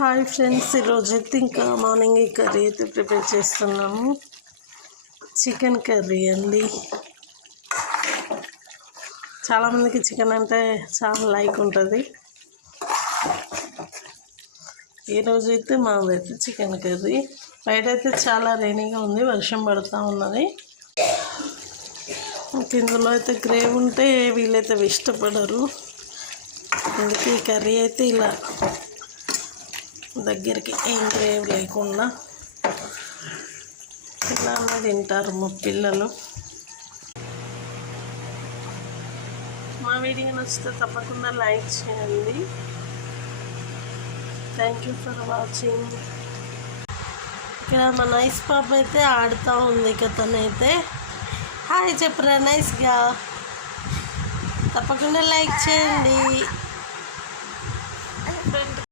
Hi friends, ఈరోజైతే ఇంకా morning ఈ కర్రీ అయితే ప్రిపేర్ చేస్తున్నాము. చికెన్ కర్రీ అండి. చాలామందికి చికెన్ అంటే చాలా లైక్ ఉంటుంది. ఈరోజైతే మాదైతే చికెన్ కర్రీ. బయట అయితే చాలా రైనీగా ఉంది, వర్షం పడుతూ ఉన్నది. ఇందులో అయితే గ్రేవీ ఉంటే వీళ్ళైతే ఇష్టపడరు, అందుకే ఈ కర్రీ అయితే ఇలా దగ్గరికి ఏం గ్రేవీ లేకుండా ఇలానే తింటారు మా పిల్లలు. మా వీడియో నచ్చితే తప్పకుండా లైక్ చేయండి. Thank you for watching. ఇక్కడ మా నైస్ పాప అయితే ఆడుతూ ఉంది. ఇక తనైతే హాయ్ చెప్పరా నైస్గా. తప్పకుండా లైక్ చేయండి.